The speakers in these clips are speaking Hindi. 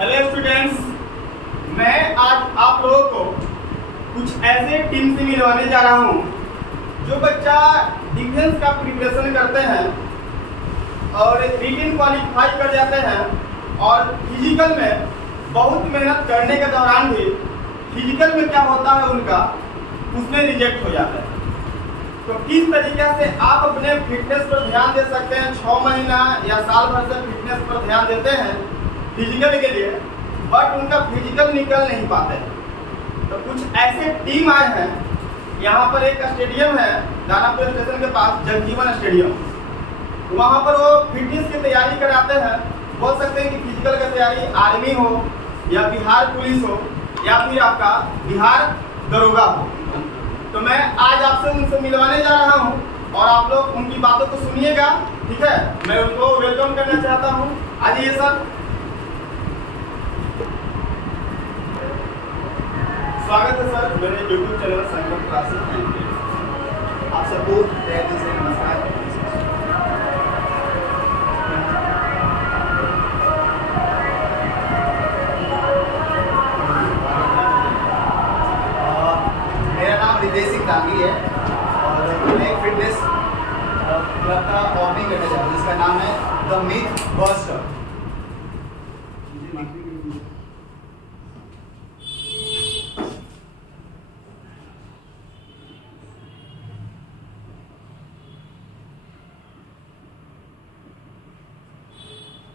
हेलो स्टूडेंट्स, मैं आज आप लोगों को कुछ ऐसे टीम से मिलवाने जा रहा हूँ जो बच्चा डिफेंस का प्रिपरेशन करते हैं और रिटन क्वालिफाई कर जाते हैं और फिजिकल में बहुत मेहनत करने के दौरान भी फिजिकल में क्या होता है उनका उसमें रिजेक्ट हो जाता है। तो किस तरीके से आप अपने फिटनेस पर ध्यान दे सकते हैं। 6 महीना या साल भर से फिटनेस पर ध्यान देते हैं फिजिकल के लिए, बट उनका फिजिकल निकल नहीं पाते। तो कुछ ऐसे टीम आए हैं, यहाँ पर एक स्टेडियम है दानापुर स्टेशन के पास, जगजीवन स्टेडियम। वहाँ पर वो फिटनेस की तैयारी कराते हैं। बोल सकते हैं कि फिजिकल की तैयारी आर्मी हो या बिहार पुलिस हो या फिर आपका बिहार दरोगा हो। तो मैं आज आपसे उनसे मिलवाने जा रहा हूँ और आप लोग उनकी बातों को सुनिएगा, ठीक है। मैं उनको वेलकम करना चाहता हूँ। आइए सर, स्वागत है सर मेरे यूट्यूब चैनल संगम क्लासेस। आप सबको तहे दिल से नमस्कार। मेरा नाम रितेश सिंह दांगी है और मैं एक फिटनेस क्लब का ओपनिंग करने जा रहा हूँ जिसका नाम है द मिथ बस्टर।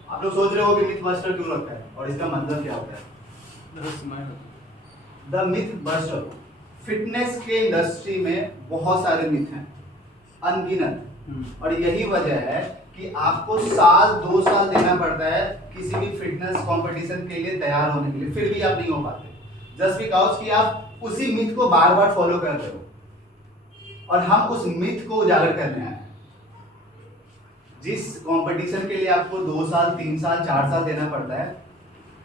आप लोग सोच रहे हो कि मिथ बस्टर क्यों रखा है और इसका मतलब क्या होता है। द मिथ बस्टर, फिटनेस के इंडस्ट्री में बहुत सारे मिथ हैं, अनगिनत, और यही वजह है कि आपको साल 2 साल देना पड़ता है किसी भी फिटनेस कंपटीशन के लिए तैयार होने के लिए, फिर भी आप नहीं हो पाते। जस्ट बिकॉज कि आप उसी मिथ को बार बार फॉलो कर रहे हो और हम उस मिथ को उजागर करने आए हैं। जिस कंपटीशन के लिए आपको 2 साल 3 साल 4 साल देना पड़ता है,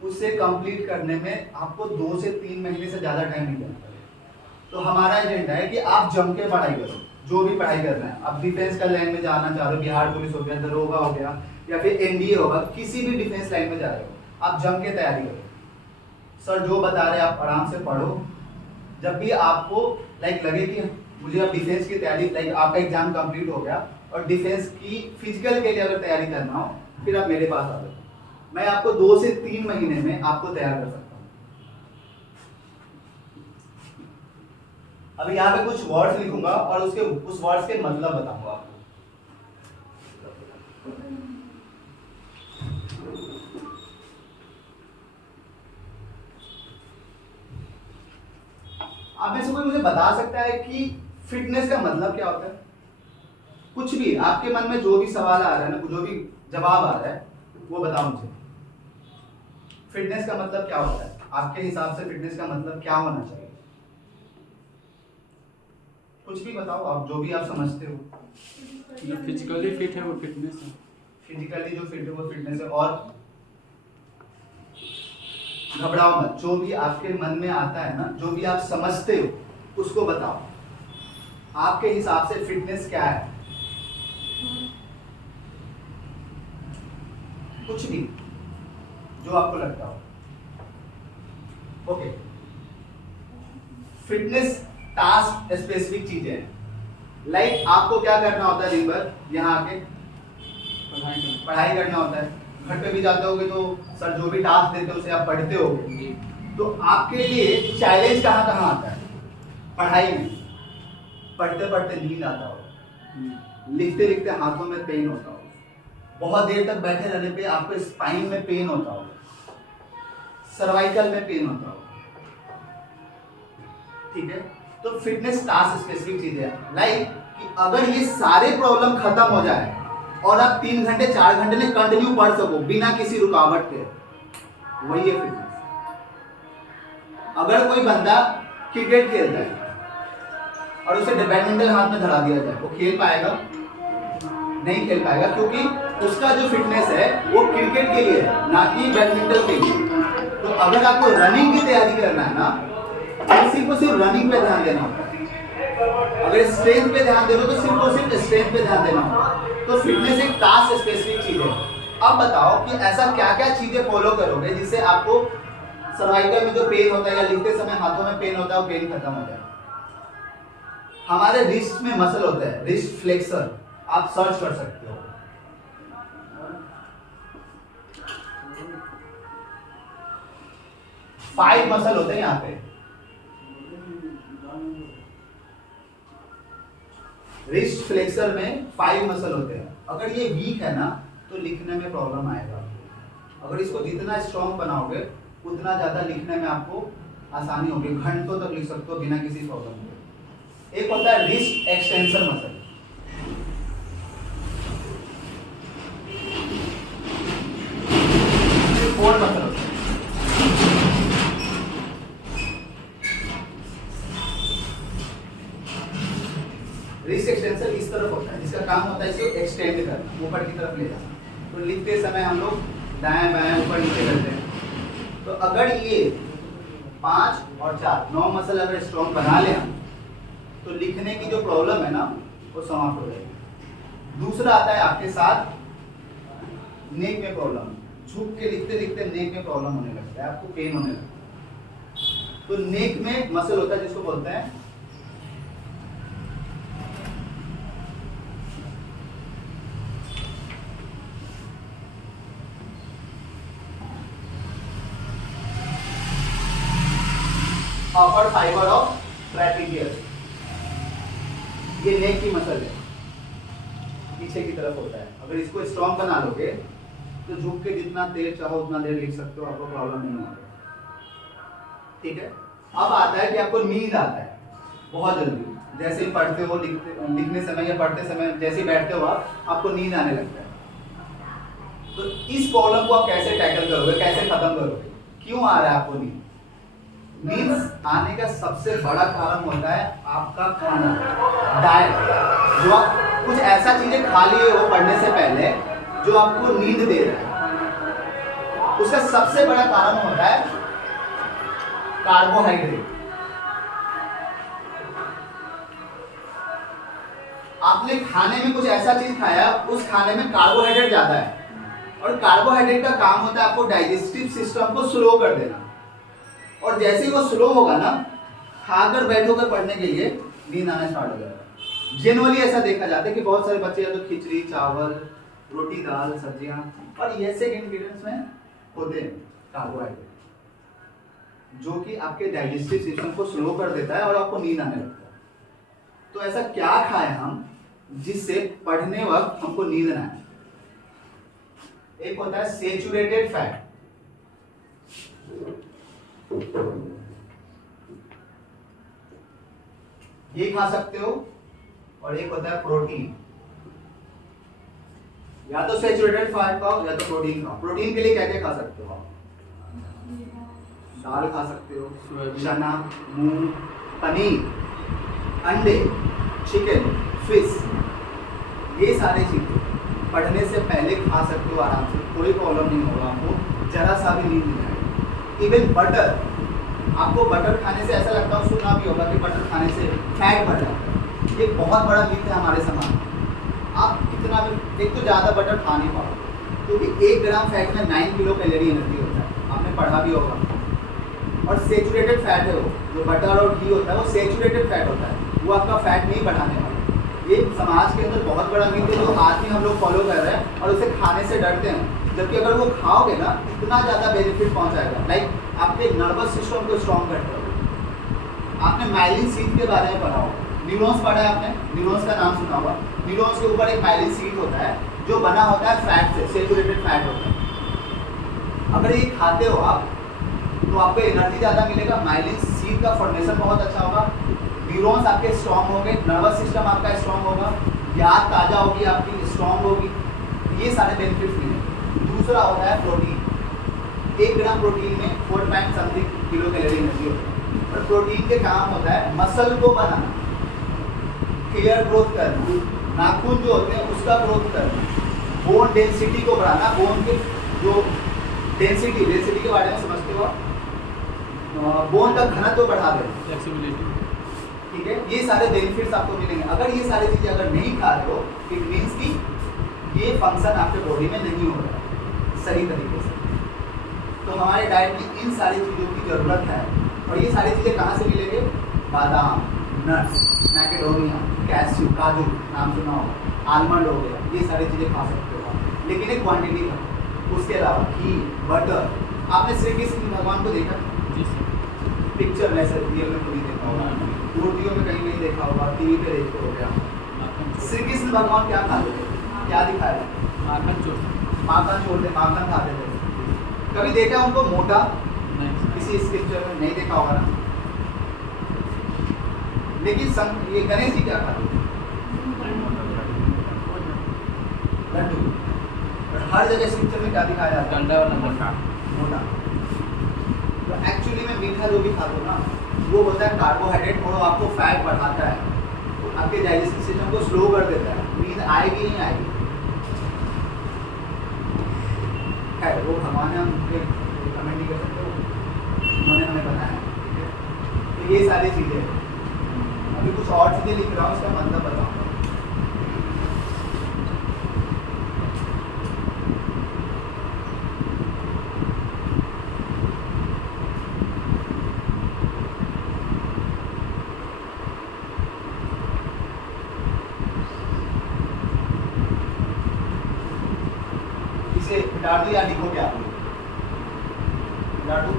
उसे कंप्लीट करने में आपको 2 से 3 महीने से ज़्यादा टाइम नहीं देना पड़ेगा। तो हमारा एजेंडा है कि आप जम के पढ़ाई करो, जो भी पढ़ाई करना है। आप डिफेंस का लाइन में जाना चाह रहे हो, बिहार पुलिस हो गया, दरोगा हो गया, या फिर एनडीए होगा, किसी भी डिफेंस लाइन में जा रहे हो, आप जम के तैयारी करो। सर जो बता रहे हैं आप आराम से पढ़ो। जब भी आपको लगे कि मुझे अब डिफेंस की तैयारी, आपका एग्जाम कंप्लीट हो गया और डिफेंस की फिजिकल के लिए अगर तैयारी करना हो, फिर आप मेरे पास आ जाओ। मैं आपको 2 से 3 महीने में आपको तैयार कर सकता हूँ। अभी यहाँ पे कुछ वर्ड्स लिखूंगा और उस वर्ड्स के मतलब बताऊंगा आपको। आप में से कोई मुझे बता सकता है कि फिटनेस का मतलब क्या होता है? कुछ भी आपके मन में जो भी सवाल आ रहा है ना, जो भी जवाब आ रहा है, वो बताओ मुझे। फिटनेस का मतलब क्या होता है आपके हिसाब से? फिटनेस का मतलब क्या होना चाहिए? कुछ भी बताओ आप, जो भी आप समझते हो। जो फिजिकली फिट है वो फिटनेस है। फिजिकली जो फिट है वो फिटनेस है। और घबराओ मत, जो भी आपके मन में आता है ना, जो भी आप समझते हो उसको बताओ। आपके हिसाब से फिटनेस क्या है? कुछ भी जो आपको लगता हो। ओके, फिटनेस टास्क स्पेसिफिक चीजें हैं। आपको क्या करना होता है दिन भर? यहाँ आके पढ़ाई करना होता है। घर पे भी जाते होगे तो सर जो भी टास्क देते हैं उसे आप पढ़ते होगे। तो आपके लिए चैलेंज कहाँ कहाँ आता है? पढ़ाई में पढ़ते पढ़ते नींद आता हो, लिखते लिखते हाथों में पेन होता हो, बहुत देर तक बैठे रहने पे आपको स्पाइन में पेन होता हो, सर्वाइकल में पेन होता हो। ठीक है, तो फिटनेस टास्क स्पेसिफिक चीजें हैं। कि अगर ये सारे प्रॉब्लम खत्म हो जाए और आप 3 घंटे 4 घंटे में कंटिन्यू पढ़ सको बिना किसी रुकावट के, वही है फिटनेस। अगर कोई बंदा क्रिकेट खेलता है और उसे बैडमिंटन हाथ में धरा दिया जाए, वो खेल पाएगा? नहीं खेल पाएगा, क्योंकि उसका जो फिटनेस है वो क्रिकेट के लिए है, ना कि बैडमिंटन के लिए। तो अगर आपको रनिंग की तैयारी करना है ना, तो सिर्फ और सिर्फ रनिंग पे ध्यान देना होगा। अगर स्ट्रेंथ पे ध्यान दे रहे हो तो सिर्फ और सिर्फ स्ट्रेंथ पे ध्यान देना होगा। तो फिटनेस एक टास्क स्पेसिफिक चीज है। अब बताओ कि ऐसा क्या क्या चीजें फॉलो करोगे जिससे आपको सर्वाइकल में जो पेन होता है या लिखते समय हाथों में पेन होता है वो पेन खत्म हो जाए। हमारे रिस्ट में मसल होता है, रिस्ट फ्लेक्सर, आप सर्च कर सकते हो। फाइव मसल होते हैं यहाँ पे। रिस्ट फ्लेक्सर में 5 मसल होते हैं। अगर ये वीक है ना तो लिखने में प्रॉब्लम आएगा। अगर इसको जितना स्ट्रॉन्ग बनाओगे उतना ज्यादा लिखने में आपको आसानी होगी, घंटों तक लिख सकते हो बिना किसी प्रॉब्लम के। एक होता है wrist extensor muscle, four muscle होता है। रिस्ट एक्सटेंसर इस तरफ होता है, जिसका काम होता है इसको एक्सटेंड करना, ऊपर की तरफ ले जाना। तो लिखते समय हम लोग दाएं बाएं ऊपर नीचे करते हैं। तो अगर ये 5 और 4 9 मसल अगर स्ट्रॉन्ग बना लिया तो लिखने की जो प्रॉब्लम है ना वो समाप्त हो जाएगी। दूसरा आता है आपके साथ नेक में प्रॉब्लम, झुक के लिखते लिखते नेक में प्रॉब्लम होने लगता है, आपको पेन होने लगता है। तो नेक में मसल होता है जिसको बोलते हैं अपर फाइबर ऑफ ट्रैपेजियस। ये नेक की मसल है, पीछे की तरफ होता है। अगर इसको स्ट्रॉन्ग बना लोगे तो झुक के जितना देर चाहो उतना देर लिख सकते हो, आपको प्रॉब्लम नहीं होगा। ठीक है। अब आता है कि आपको नींद आता है बहुत जल्दी, जैसे ही पढ़ते हो लिखने समय या पढ़ते समय जैसे ही बैठते हो आपको नींद आने लगता है। तो इस प्रॉब्लम को आप कैसे टैकल करोगे, कैसे खत्म करोगे? क्यों आ रहा है आपको नींद? नींद आने का सबसे बड़ा कारण होता है आपका खाना, डाइट। जो आप कुछ ऐसा चीजें खा लिए हो पढ़ने से पहले जो आपको नींद दे रहा है, उसका सबसे बड़ा कारण होता है कार्बोहाइड्रेट। आपने खाने में कुछ ऐसा चीज खाया, उस खाने में कार्बोहाइड्रेट ज्यादा है, और कार्बोहाइड्रेट का काम होता है आपको डाइजेस्टिव सिस्टम को स्लो कर देना। और जैसे ही वो स्लो होगा ना, खाकर बैठोगे पढ़ने के लिए, नींद आना स्टार्ट हो जाएगा। जनरली ऐसा देखा जाता है कि बहुत सारे बच्चे या तो खिचड़ी, चावल, रोटी, दाल, सब्जियां और ये से इंग्रेडिएंट्स में होते हैं कार्बोहाइड्रेट, जो कि आपके डाइजेस्टिव सिस्टम को स्लो कर देता है और आपको नींद आने लगता है। तो ऐसा क्या खाएं हम जिससे पढ़ने वक्त हमको नींद ना आए? एक होता है सेचुरेटेड फैट, ये खा सकते हो, और एक होता है प्रोटीन। या तो सेचुरेटेड फैट खाओ या तो प्रोटीन खाओ। प्रोटीन के लिए क्या क्या खा सकते हो आप? दाल खा सकते हो, चना, मूंग, पनीर, अंडे, चिकन, फिश, ये सारी चीजें पढ़ने से पहले खा सकते हो आराम से, कोई प्रॉब्लम नहीं होगा आपको, जरा सा भी नींद नहीं आएगी। इवन बटर, आपको बटर खाने से ऐसा लगता है, सुना भी होगा कि बटर खाने से फैट बढ़ जाता है। ये बहुत बड़ा मिथ है हमारे समाज में। आप कितना भी, एक तो ज़्यादा बटर खा नहीं पाओ, क्योंकि 1 ग्राम फैट में 9 किलो कैलोरी एनर्जी होता है, आपने पढ़ा भी होगा। और सेचुरेटेड फैट है वो, जो बटर और घी होता है वो सेचुरेटेड फैट होता है, वो आपका फैट नहीं बढ़ाने वाला। ये समाज के अंदर बहुत बड़ा मिथ है जो आज भी हम लोग फॉलो कर रहे हैं और उसे खाने से डरते हैं, जबकि अगर वो खाओगे ना इतना ज़्यादा बेनिफिट पहुंचाएगा। लाइक आपके नर्वस सिस्टम को स्ट्रॉन्ग करते हो। आपने माइलिन शीथ के बारे में पढ़ा होगा, न्यूरॉन्स पढ़ा है आपने, न्यूरॉन्स का नाम सुना होगा। न्यूरॉन्स के ऊपर एक माइलिन शीथ होता है जो बना होता है फैट से, सेचुरेटेड फैट होता है। अगर ये खाते हो आप तो आपको एनर्जी ज़्यादा मिलेगा, माइलिन शीथ का फॉर्मेशन बहुत अच्छा होगा, न्यूरॉन्स आपके स्ट्रॉन्ग होंगे, नर्वस सिस्टम आपका स्ट्रॉन्ग होगा, याद ताज़ा होगी आपकी, स्ट्रॉन्ग होगी, ये सारे बेनिफिट्स मिलेंगे। दूसरा होता है प्रोटीन। 1 ग्राम प्रोटीन में 4 समथिंग किलो कैलोरी एनर्जी होती है। और प्रोटीन के काम होता है मसल को बनाना, हेयर ग्रोथ करना, नाखून जो होते हैं उसका ग्रोथ करना, बोन डेंसिटी को बढ़ाना, बोन के जो डेंसिटी के बारे में समझते हो, बोन का घनत्व बढ़ा देना, फ्लेक्सिबिलिटी। ठीक है। ये सारे बेनिफिट्स आपको मिलेंगे। अगर ये सारी चीज़ें अगर नहीं खा रहे हो, इट मीन्स कि ये फंक्शन आपके बॉडी में नहीं हो रहा है। सही तरीके से। तो हमारे डाइट में इन सारी चीज़ों की ज़रूरत है। और ये सारी चीज़ें कहाँ से मिलेंगे? बादाम, नट्स, मैकेडोनिया, कैश्यू, काजू नाम सुना होगा, आलमंड हो गया, ये सारी चीज़ें खा सकते हो आप, लेकिन एक क्वांटिटी है। उसके अलावा घी, बटर। आपने श्री कृष्ण भगवान को देखा जी सर। पिक्चर में, ऐसे रियल में कभी देखा होगा, मूर्तियों में कहीं कहीं देखा होगा, टीवी पे देखते हो गया। श्री कृष्ण भगवान क्या खाते थे? क्या दिखाया? माखन चोट माखन छोड़ते, माखन खाते थे। कभी देखा उनको मोटा? नहीं सर। किसी स्क्रिप्चर में नहीं देखा होगा ना। लेकिन ये गणेश जी क्या खाते थे? लड्डू। और हर जगह स्क्रिप्चर में क्या दिखाया जाता है? डंडा वाला लड़का। मोटा। तो एक्चुअली में मीठा जो भी खाते हो ना, वो होता है कार्बोहाइड्रेट, और वो आपको फैट बढ़ाता है, तो आपके डाइजेस्टिव सिस्टम को स्लो कर देता है, नींद आएगी नहीं आएगी। है वो भगवान ने हम कमेंट नहीं कर सकते, उन्होंने हमें बताया। ठीक है, तो ये सारी चीज़ें। अभी कुछ और चीज़ें लिख रहा हूँ, उसका मतलब बताऊँगा। इसे डाल दो या लिखो क्या? डाल दो।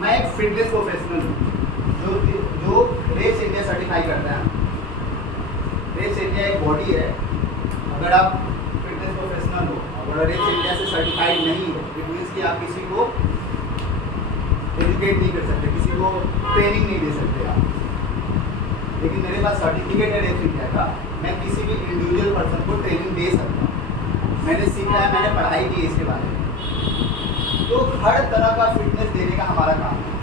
मैं एक फिटनेस प्रोफेशनल हूँ जो रेप्स इंडिया सर्टिफाई करता है। रेप्स इंडिया एक बॉडी है। अगर आप फिटनेस प्रोफेशनल हो, अगर रेप्स इंडिया से सर्टिफाइड नहीं हो, इट मीन्स कि आप किसी को एजुकेट नहीं कर सकते, किसी को ट्रेनिंग नहीं दे सकते आप। लेकिन मेरे पास सर्टिफिकेट है रेप्स इंडिया का, मैं किसी भी इंडिविजुअल पर्सन को ट्रेनिंग दे सकता हूँ। मैंने सीखा है, मैंने पढ़ाई की है इसके बारे में। तो हर तरह का फिटनेस देने का हमारा काम है।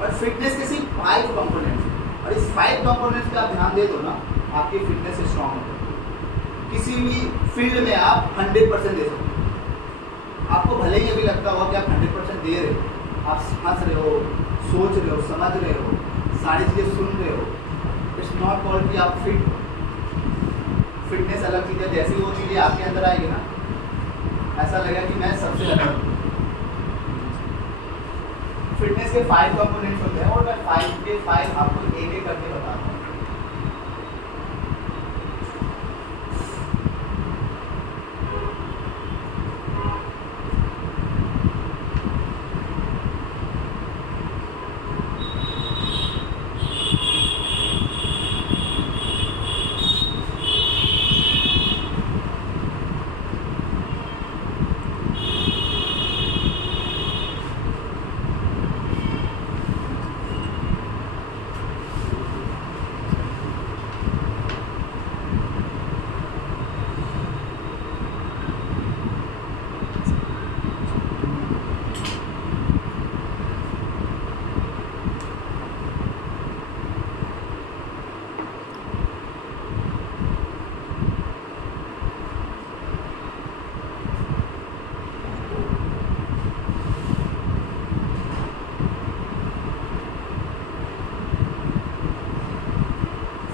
और फिटनेस के सिर्फ 5 कंपोनेंट्स हैं, और इस 5 कंपोनेंट्स पे आप ध्यान दे दो ना, आपकी फिटनेस स्ट्रॉन्ग होगी। किसी भी फील्ड में आप 100% दे सकते हो। आपको भले ही अभी लगता होगा कि आप 100% दे रहे हो, आप हंस रहे हो, सोच रहे हो, समझ रहे हो, सारी चीज़ें सुन रहे हो, इट्स नॉट कॉल्ड कि आप फिट हो। फिटनेस अलग चीज़ है। जैसे वो चीज़ें आपके अंदर आएगी ना, ऐसा लगेगा कि मैं सबसे अलग हूँ। फिटनेस के 5 कंपोनेंट्स होते हैं, और मैं 5 के 5 आपको एक एक करके बताता हूँ।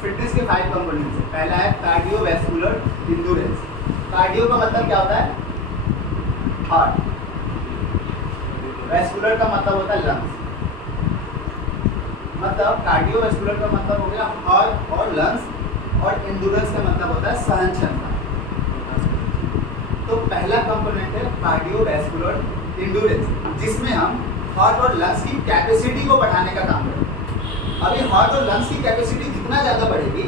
फिटनेस के 5 कंपोनेंट्स हैं। पहला है कार्डियोवैस्कुलर इंड्योरेंस। कार्डियो का मतलब क्या होता है? हार्ट। वैस्कुलर का मतलब होता है लंग्स। मतलब कार्डियोवैस्कुलर का मतलब हो गया हार्ट और लंग्स, और इंड्योरेंस का मतलब होता है सहन क्षमता। तो पहला कंपोनेंट है कार्डियोवैस्कुलर इंड्योरेंस, जिसमें हम हार्ट और लंग्स की कैपेसिटी को बढ़ाने का काम करता है। अभी हार्ट और लंग्स की कैपेसिटी जितना ज़्यादा बढ़ेगी,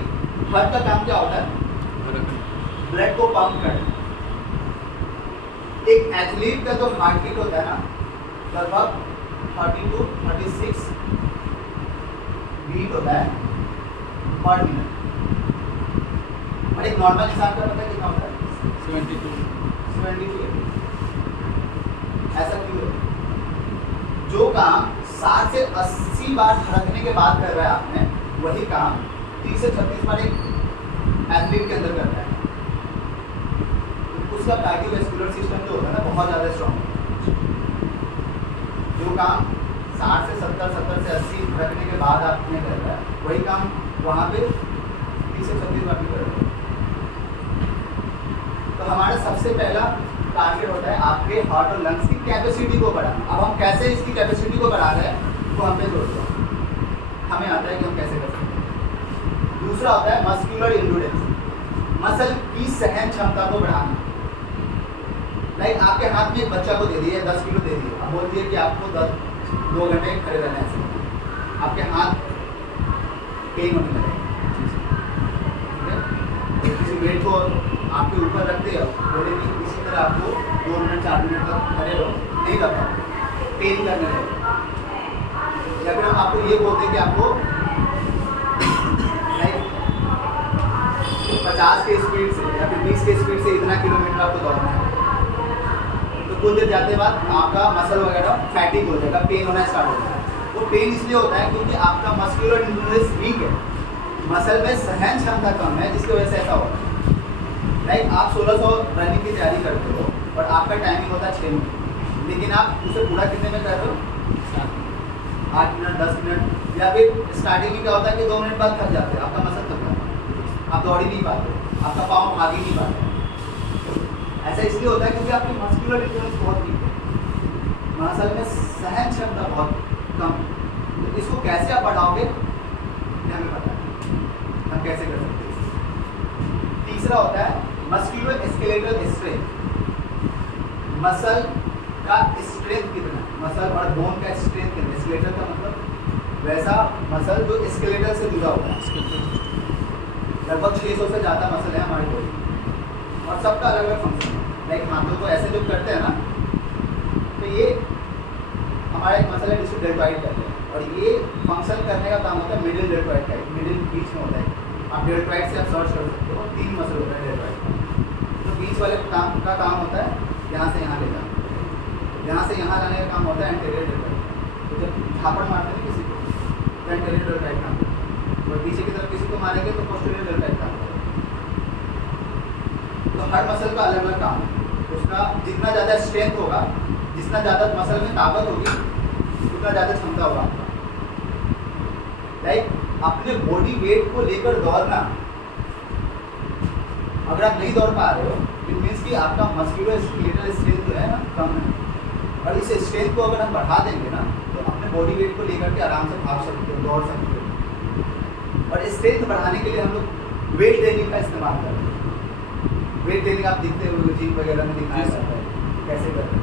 हार्ट का काम क्या होता है? ब्लड को पंप करना। एक एथलीट का जो हार्ट बीट होता है ना, लगभग 30 to 36 बीट होता है पर मिनट, और एक नॉर्मल इंसान का पता है कितना होता है? 72। ऐसा क्यों है? जो काम 60 से 80 बार धड़कने के बाद कर रहा है आपने, वही काम 30 से 36 बार एक एथलीट के अंदर कर रहा है। तो उसका कार्डियोवैस्कुलर सिस्टम जो होता है ना, बहुत ज़्यादा स्ट्रॉन्ग होता है। जो काम 60 से 70 से 80 धड़कने के बाद आपने कर रहा है, वही काम वहाँ पे 30 से 36 बार भी कर रहा है। तो हमारा सबसे पहला टारगेट होता है आपके हार्ट और लंग्स की कैपेसिटी को बढ़ाना। अब हम कैसे इसकी कैपेसिटी को बढ़ा रहे हैं वो हम पे जोड़ दो, हमें आता है कि हम कैसे कर सकते हैं। दूसरा होता है मस्कुलर इंड्योरेंस, मसल की सहन क्षमता को बढ़ाना। लाइक आपके हाथ में एक बच्चा को दे दिए 10 किलो दे दिए, अब बोल दिए कि आपको 2 घंटे खड़े रहना है, आपके हाथ पेन होने लगेगा, ठीक है? किसी वेट को आपके ऊपर रखते हो, बोले कि इसी तरह आपको 2 मिनट 4 मिनट तक खड़े रहो, नहीं कर पाओगे, पेन करने लगेगा। या फिर हम आपको ये बोलते हैं कि आपको 50 के स्पीड से या फिर 20 के स्पीड से इतना किलोमीटर आपको दौड़ना है, तो कुछ देर जाते बाद आपका मसल वगैरह फैटिक हो जाएगा, पेन होना स्टार्ट हो जाएगा। वो पेन इसलिए होता है क्योंकि आपका मस्कुलर इंड्योरेंस वीक है, मसल में सहन क्षमता कम है, जिसकी वजह से ऐसा होता है। लाइक आप 1600 रनिंग की तैयारी करते हो और आपका टाइमिंग होता है 6 मिनट, लेकिन आप उसे पूरा कितने में कर रहे हो? 8 मिनट 10 मिनट, या फिर स्टार्टिंग में क्या होता है कि 2 मिनट बाद थक जाते हैं, आपका मसल थक जाता है, आप दौड़ ही नहीं पाते, आपका पाँव भाग ही नहीं पाते। ऐसा इसलिए होता है क्योंकि आपकी मस्कुलर इंड्योरेंस बहुत वीक है, मसल में सहन क्षमता बहुत कम है। तो इसको कैसे आप बढ़ाओगे हमें पता है, हम कैसे कर सकते हैं। तीसरा होता है मस्कुलो स्केलेटल स्ट्रेंथ, मसल का स्ट्रेंथ कितना है, मसल और बोन का स्ट्रेंथ कितना है। स्केलेटल का मतलब वैसा मसल जो स्केलेटल से जुड़ा हुआ है। लगभग 600 से ज़्यादा मसल है हमारे बॉडी, और सबका अलग अलग फंक्शन है। लाइक हाथों को ऐसे जब करते हैं ना, तो ये हमारा एक मसल है जिसको डेल्टॉइड कहते हैं, और ये फंक्शन करने का काम होता है मिडिल डेल्टॉइड का, मिडिल बीच में होता है। आप डेल्टॉइड से आप सर्च कर सकते हो, 3 मसल होता है डेल्टॉइड का। तो बीच वाले का काम होता है यहाँ से यहाँ ले जाना, यहाँ से यहाँ लाने का काम होता है एंटीरियर डेल्टॉइड। तो जब झापड़ मारते हैं किसी को तो एंटीरियर डेल्टॉइड काम करता है, और पीछे की तरफ किसी को मारेंगे तो पोस्टीरियर डेल्टॉइड काम करता है। तो हर मसल का अलग अलग काम है, उसका जितना ज़्यादा स्ट्रेंथ होगा, जितना ज़्यादा मसल में ताकत होगी, उतना ज़्यादा क्षमता होगा आपका। लाइक अपने बॉडी वेट को लेकर दौड़ना, अगर आप नहीं दौड़ पा रहे हो, इट मीन्स कि आपका मस्कुलर स्केलेटल स्ट्रेंथ जो है ना कम है, और इस स्ट्रेंथ को अगर हम बढ़ा देंगे ना, तो अपने बॉडी वेट को लेकर के आराम से भाग सकते हो, दौड़ सकते हो। और स्ट्रेंथ बढ़ाने के लिए हम लोग वेट ट्रेनिंग का इस्तेमाल करते हैं। वेट ट्रेनिंग आप दिखते हो जिम वगैरह में दिखाया जाता है कैसे करते हैं।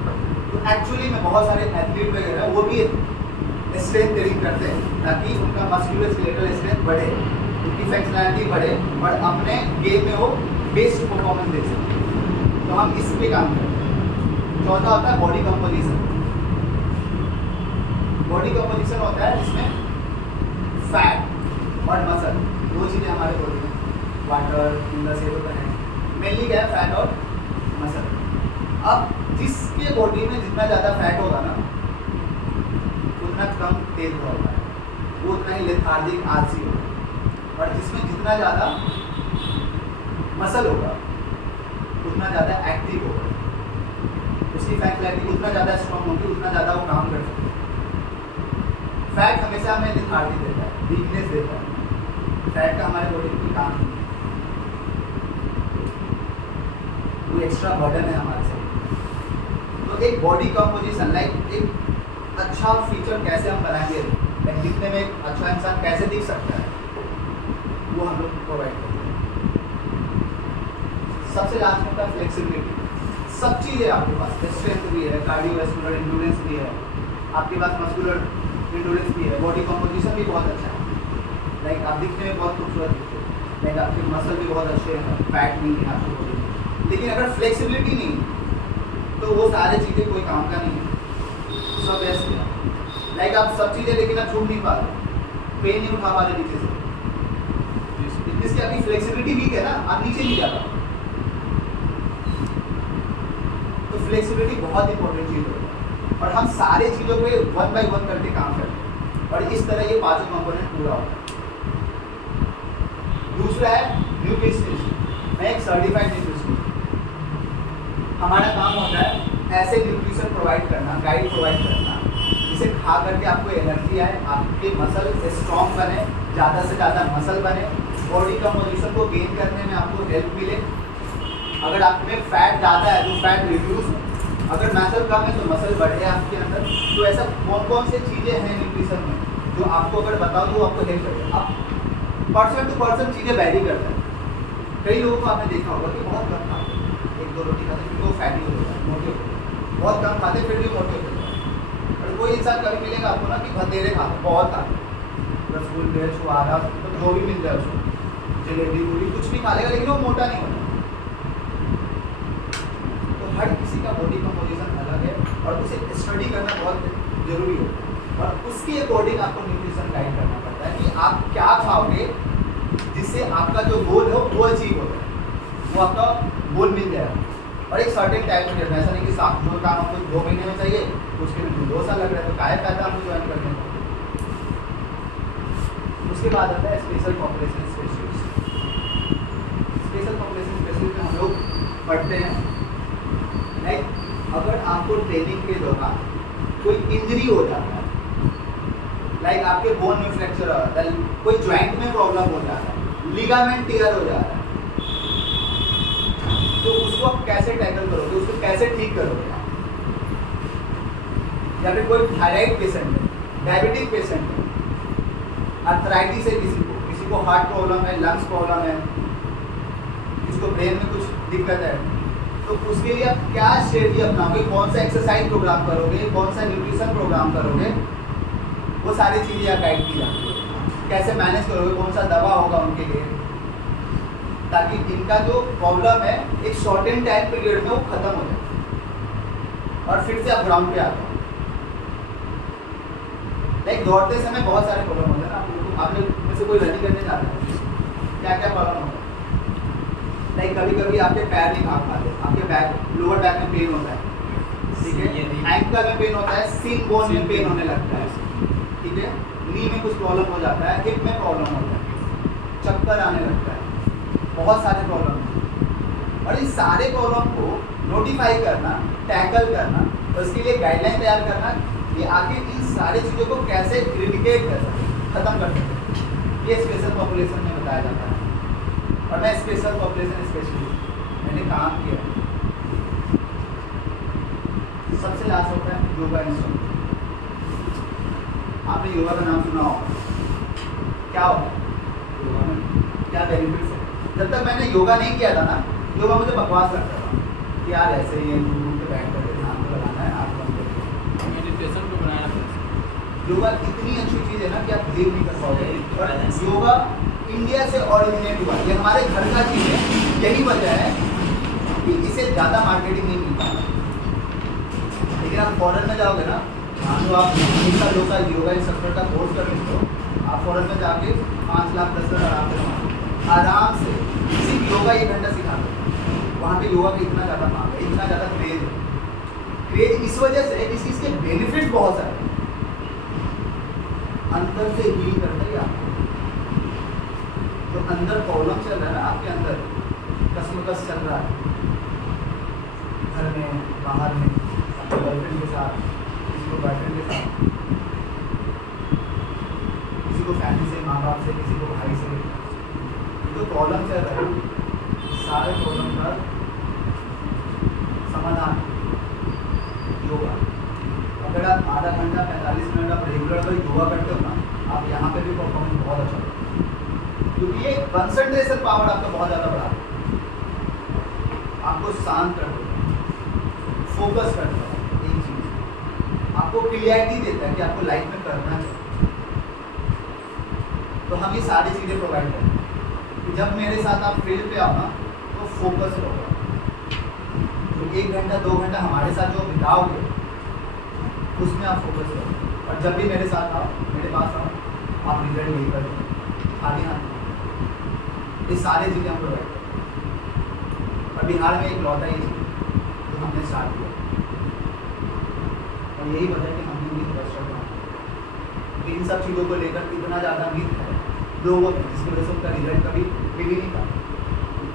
तो एक्चुअली में बहुत सारे एथलीट वगैरह वो भी स्ट्रेंथ ट्रेनिंग करते हैं, ताकि उनका मस्कुलर स्केलेटल स्ट्रेंथ बढ़े, उनकी फंक्शनैलिटी बढ़े, और अपने गेम में वो बेस्ट परफॉर्मेंस दे सकें। तो हम इस पे काम करते हैं। चौथा होता है बॉडी कंपोजिशन। बॉडी कंपोजिशन होता है जिसमें फैट और मसल, 2 चीज़ें हमारे बॉडी में, वाटर मिनरल से होता है, मेनली क्या है, फैट और मसल। अब जिसके बॉडी में जितना ज़्यादा फैट होगा ना, उतना कम तेज दौड़ता है, वो उतना ही लेथार्जिक आलसी होगा। और जिसमें जितना ज़्यादा मसल होगा, उतना ज़्यादा एक्टिव होगा, उसकी फंक्शनैलिटी उतना ज़्यादा स्ट्रॉन्ग होगी, उतना ज़्यादा वो काम कर सकते हैं। फैट हमेशा हमें लेथार्जी देता है, वीकनेस देता है। फैट का हमारे बॉडी में काम नहीं है, वो एक्स्ट्रा बर्डन है हमारे साथ। तो एक बॉडी कंपोजिशन, लाइक एक अच्छा फीचर कैसे हम बनाएंगे, लाइक दिखने में एक अच्छा इंसान कैसे दिख सकता है, वो हम लोग प्रोवाइड करते हैं। सबसे लास्ट में फ्लेक्सिबिलिटी, सब चीज़ है आपके पास, स्ट्रेंथ भी है, कार्डियोवैस्कुलर इंड्योरेंस भी है, आपके पास मस्कुलर इंडोलेंस भी है, बॉडी कंपोजिशन भी बहुत अच्छा है, लाइक आप दिखने में बहुत खूबसूरत दिखते हो, लाइक आपके मसल भी बहुत अच्छे हैं, फैट नहीं है आपकी बॉडी में। लेकिन अगर फ्लेक्सिबिलिटी नहीं तो वो सारी चीज़ें कोई काम का नहीं है, सब ऐसे है। लाइक आप सब चीज़ें लेकिन आप छूट नहीं पा रहे, पेन नहीं उठा पा रहे नीचे से, इसकी आपकी फ्लेक्सिबिलिटी वीक है ना, आप नीचे नहीं जा पाते। तो फ्लेक्सिबिलिटी बहुत इंपॉर्टेंट चीज़ होती है और हम सारे चीज़ों पे 1 बाय 1 करके काम करते हैं और इस तरह ये पांचों कंपोनेंट पूरा होता है। दूसरा है न्यूट्रिशनिस्ट। मैं एक सर्टिफाइड न्यूट्रिशनिस्ट, हमारा काम होता है ऐसे न्यूट्रिशन प्रोवाइड करना, गाइड प्रोवाइड करना जिसे खा करके आपको एनर्जी आए, आपके मसल स्ट्रॉन्ग बने, ज़्यादा से ज़्यादा मसल बने, बॉडी कंपोजिशन को गेन करने में आपको हेल्प मिले। अगर आप में फैट ज़्यादा है तो फैट रिड्यूस हो, अगर मसल कम है तो मसल बढ़े आपके अंदर। तो ऐसा कौन कौन से चीज़ें हैं न्यूट्रिशन में जो आपको अगर बताओ तो आपको हेल्प करेगा। अब पर्सन टू पर्सन चीज़ें वैरी करता है। कई लोगों को आपने देखा होगा कि बहुत कम खाते हैं, 1-2 रोटी खाते फिर वो फैटी हो जाता है, मोटे होते हैं, बहुत कम खाते फिर भी मोटे होते हैं। और कोई इंसान कभी मिलेगा आपको ना कि भतेरे खाते बहुत खाते, रसगुल्ले छुआरा तो जो भी मिल जाए उसको, जलेबी पूरी कुछ भी खा लेगा लेकिन वो मोटा नहीं होता। तो हर किसी का बॉडी कंपोजिशन अलग है और उसे स्टडी करना बहुत जरूरी होता है और उसके अकॉर्डिंग आपको न्यूट्रिशन गाइड करना पड़ता है कि आप क्या खाओगे जिससे आपका जो गोल हो वो अचीव हो जाए, वो आपका गोल मिल जाएगा। और एक सर्टेन टाइम पीरियड में, ऐसा नहीं कि जो काम आपको 2 महीने में चाहिए उसके लिए 2 साल लग रहा है, तो काहे फायदा आपको ज्वाइन करने का। उसके बाद आता है special population specialist. Special population specialist में हम लोग पढ़ते हैं लाइक अगर आपको ट्रेनिंग के दौरान कोई इंजरी हो जाता है, लाइक आपके बोन में फ्रैक्चर हो जाता है, कोई जॉइंट में प्रॉब्लम हो जाता है, लिगामेंट टियर हो जाता है, तो उसको आप कैसे टैकल करोगे, उसको कैसे ठीक करोगे। या फिर कोई थायराइड पेशेंट है, डायबिटिक पेशेंट है, आर्थराइटिस है, किसी को हार्ट प्रॉब्लम है, लंग्स प्रॉब्लम है, किसी को ब्रेन में कुछ दिक्कत है, तो उसके लिए आप क्या स्ट्रेटजी अपनाओगे, कौन सा एक्सरसाइज प्रोग्राम करोगे, कौन सा न्यूट्रिशन प्रोग्राम करोगे, वो सारी चीज़ें यहाँ गाइड की जाती है। कैसे मैनेज करोगे, कौन सा दवा होगा उनके लिए, ताकि इनका जो प्रॉब्लम है एक शॉर्टेन टाइम पीरियड में वो खत्म हो जाए और फिर से आप ग्राउंड पे आते हो। लाइक दौड़ते समय बहुत सारे प्रॉब्लम होते हैं ना, आप लोग में से कोई रनिंग करने जाते हैं, क्या क्या प्रॉब्लम होता है। लाइक कभी कभी आपके पैर नहीं भाग पाते, आपके बैक लोअर बैक में पेन होता है, ठीक है, एंकल में पेन होता है, सिन बोन में पेन होने लगता है, ठीक है, नी में कुछ प्रॉब्लम हो जाता है, हिप में प्रॉब्लम होता है, चक्कर आने लगता है, बहुत सारे प्रॉब्लम हैं। और इन सारे प्रॉब्लम को नोटिफाई करना, टैकल करना और उसके लिए गाइडलाइन तैयार करना कि आखिर इन सारी चीज़ों को कैसे इरेडिकेट कर सकते, खत्म कर सकते, ये स्पेशल पॉपुलेशन में बताया जाता है। और मैं स्पेशल पॉपुलेशन स्पेशलिस्ट मैंने काम किया। सबसे लास्ट होता है योगा इंस्ट्रक्टर। आपने योगा का नाम सुना होगा, क्या होता है योगा में, क्या बेनिफिट्स है। जब तक मैंने योगा नहीं किया था ना, योगा मुझे बकवास लगता था कि यार ऐसे ही दूर पे बैठ कर ध्यान को लगाना है, आप मेडिटेशन को बनाना पड़ता योगा इतनी अच्छी चीज़ है ना कि आप बिलीव नहीं कर पाओगे। और योगा इंडिया से ऑरिजिनेट हुआ, ये हमारे घर का चीज़ है। यही वजह है कि इसे ज़्यादा मार्केटिंग नहीं मिलता। लेकिन आप फॉरेन में जाओगे ना, मान लो आप 1 साल 2 साल योगा इंस्ट्रक्टर का कोर्स कर लेते हो, आप फॉरेन में जाके 5 लाख 10 लाख आराम से कमाओगे, आराम से। सिर्फ योगा 1 घंटा सिखा दो, वहाँ पे योगा का इतना ज़्यादा मांग है, इतना ज़्यादा क्रेज है। क्रेज इस वजह से कि इसके बेनिफिट बहुत सारे, अंदर से हील करते हैं आपको। जो अंदर प्रॉब्लम चल रहा है ना, आपके अंदर कसमकस चल रहा है, घर में बाहर में, अपने गर्लफ्रेंड के साथ, किसी को बॉयफ्रेंड के साथ, किसी को फैमिली से, माँ बाप से, किसी को भाई से, जो प्रॉब्लम चल रहा है, सारे प्रॉब्लम का समाधान योगा। अगर आप आधा घंटा 45 मिनट आप रेगुलर अगर योगा करते हो ना, आप यहाँ पे भी परफॉर्मेंस बहुत अच्छा होगा, क्योंकि ये कंसंट्रेशन पावर आपका बहुत ज़्यादा बढ़ा है, आपको शांत कर देगा, फोकस कर देगा एक चीज़, आपको क्लियरिटी देता है कि आपको लाइफ में करना चाहिए। तो हम ये सारी चीज़ें प्रोवाइड करते हैं कि जब मेरे साथ आप फील्ड पे आओ ना तो फोकस होगा। तो 1 घंटा 2 घंटा हमारे साथ जो बिताओगे उसमें आप फोकस करो, और जब भी मेरे साथ आओ, मेरे पास आओ, आप रिजल्ट नहीं कर खाली हाथ। ये सारी चीज़ें हम प्रोवाइड करते हैं, और बिहार में एक लौटा ये चीज़ जो हमने स्टार्ट किया, और यही वजह कि हमने भी इंटरेस्टेड बना। इन सब चीज़ों को लेकर इतना ज़्यादा मीट है लोगों में, जिसकी वजह से उनका रिजल्ट कभी मिल ही नहीं पाता।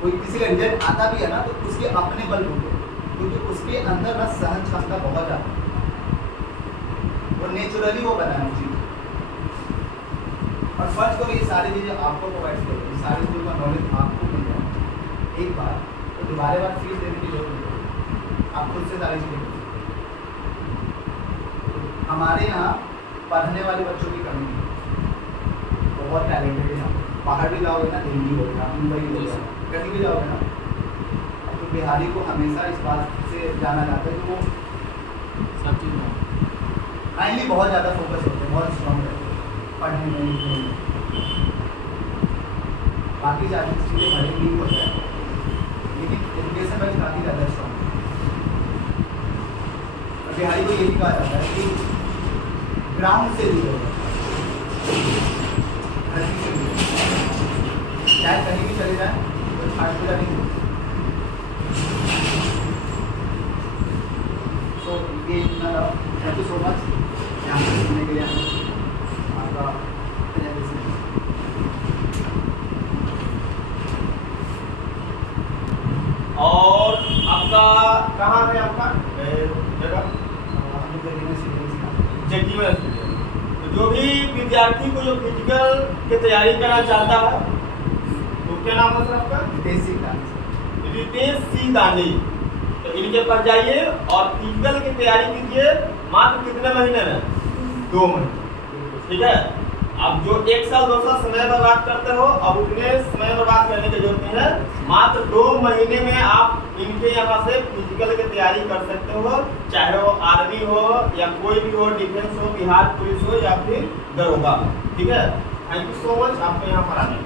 कोई किसी का रिजल्ट आता भी है ना तो उसके अपने बल होते हैं, क्योंकि उसके अंदर ना सहन क्षमता बहुत ज़्यादा है, वो नेचुरली वो बना है चीज़। और फर्स्ट को ये सारी चीज़ें आपको प्रोवाइड करें, ये सारी चीज़ों का नॉलेज आपको मिल जाए एक बार, तो दोबारा बार फीस देने की जरूरत नहीं है, आप खुद से सारी चीज़ें कर सकते हैं। हमारे यहाँ पढ़ने वाले बच्चों की कमी नहीं है, बहुत टैलेंटेड है। बाहर भी जाओगे ना, दिल्ली हो गया, मुंबई हो गया, कहीं भी जाओगे ना, अब तो बिहारी को हमेशा इस बात से जाना जाता है कि वो सब चीज़ में फाइनली बहुत ज़्यादा फोकस होते हैं, बहुत स्ट्रॉन्ग रहते हैं पढ़ने में, लिखने में। बाकी ज़्यादा चीज़ें भले लीक हो जाए, लेकिन एजुकेशन वाइज काफ़ी ज़्यादा स्ट्रॉन्ग है। और बिहारी को यही कहा जाता है कि ग्राउंड से जुड़े हुए, धरती से जुड़े, चाहे कहीं भी चले जाए तो छाट पूजा नहीं होती। सो ये इतना रहा, थैंक यू सो मच यहाँ पे सुनने के लिए आपका presentation। और आपका कहाँ है आपका जगह? हम लोग दिल्ली में सीरियस जगजी में। तो जो भी विद्यार्थी को जो फिजिकल की तैयारी करना चाहता है, तो क्या नाम है सर आपका? रितेश सिंह डांस। रितेश सिंह दानी। तो इनके पास जाइए और फिजिकल की तैयारी कीजिए, मात्र कितने महीने में? 2 महीने, ठीक है। अब जो 1 साल 2 साल समय बर्बाद करते हो, अब उतने समय बर्बाद करने की जरूरत नहीं है, मात्र 2 महीने में आप इनके यहाँ से फिजिकल की तैयारी कर सकते हो, चाहे वो आर्मी हो या कोई भी हो, डिफेंस हो, बिहार पुलिस हो या फिर दरोगा, ठीक है। थैंक यू सो मच आपके यहाँ पर आने।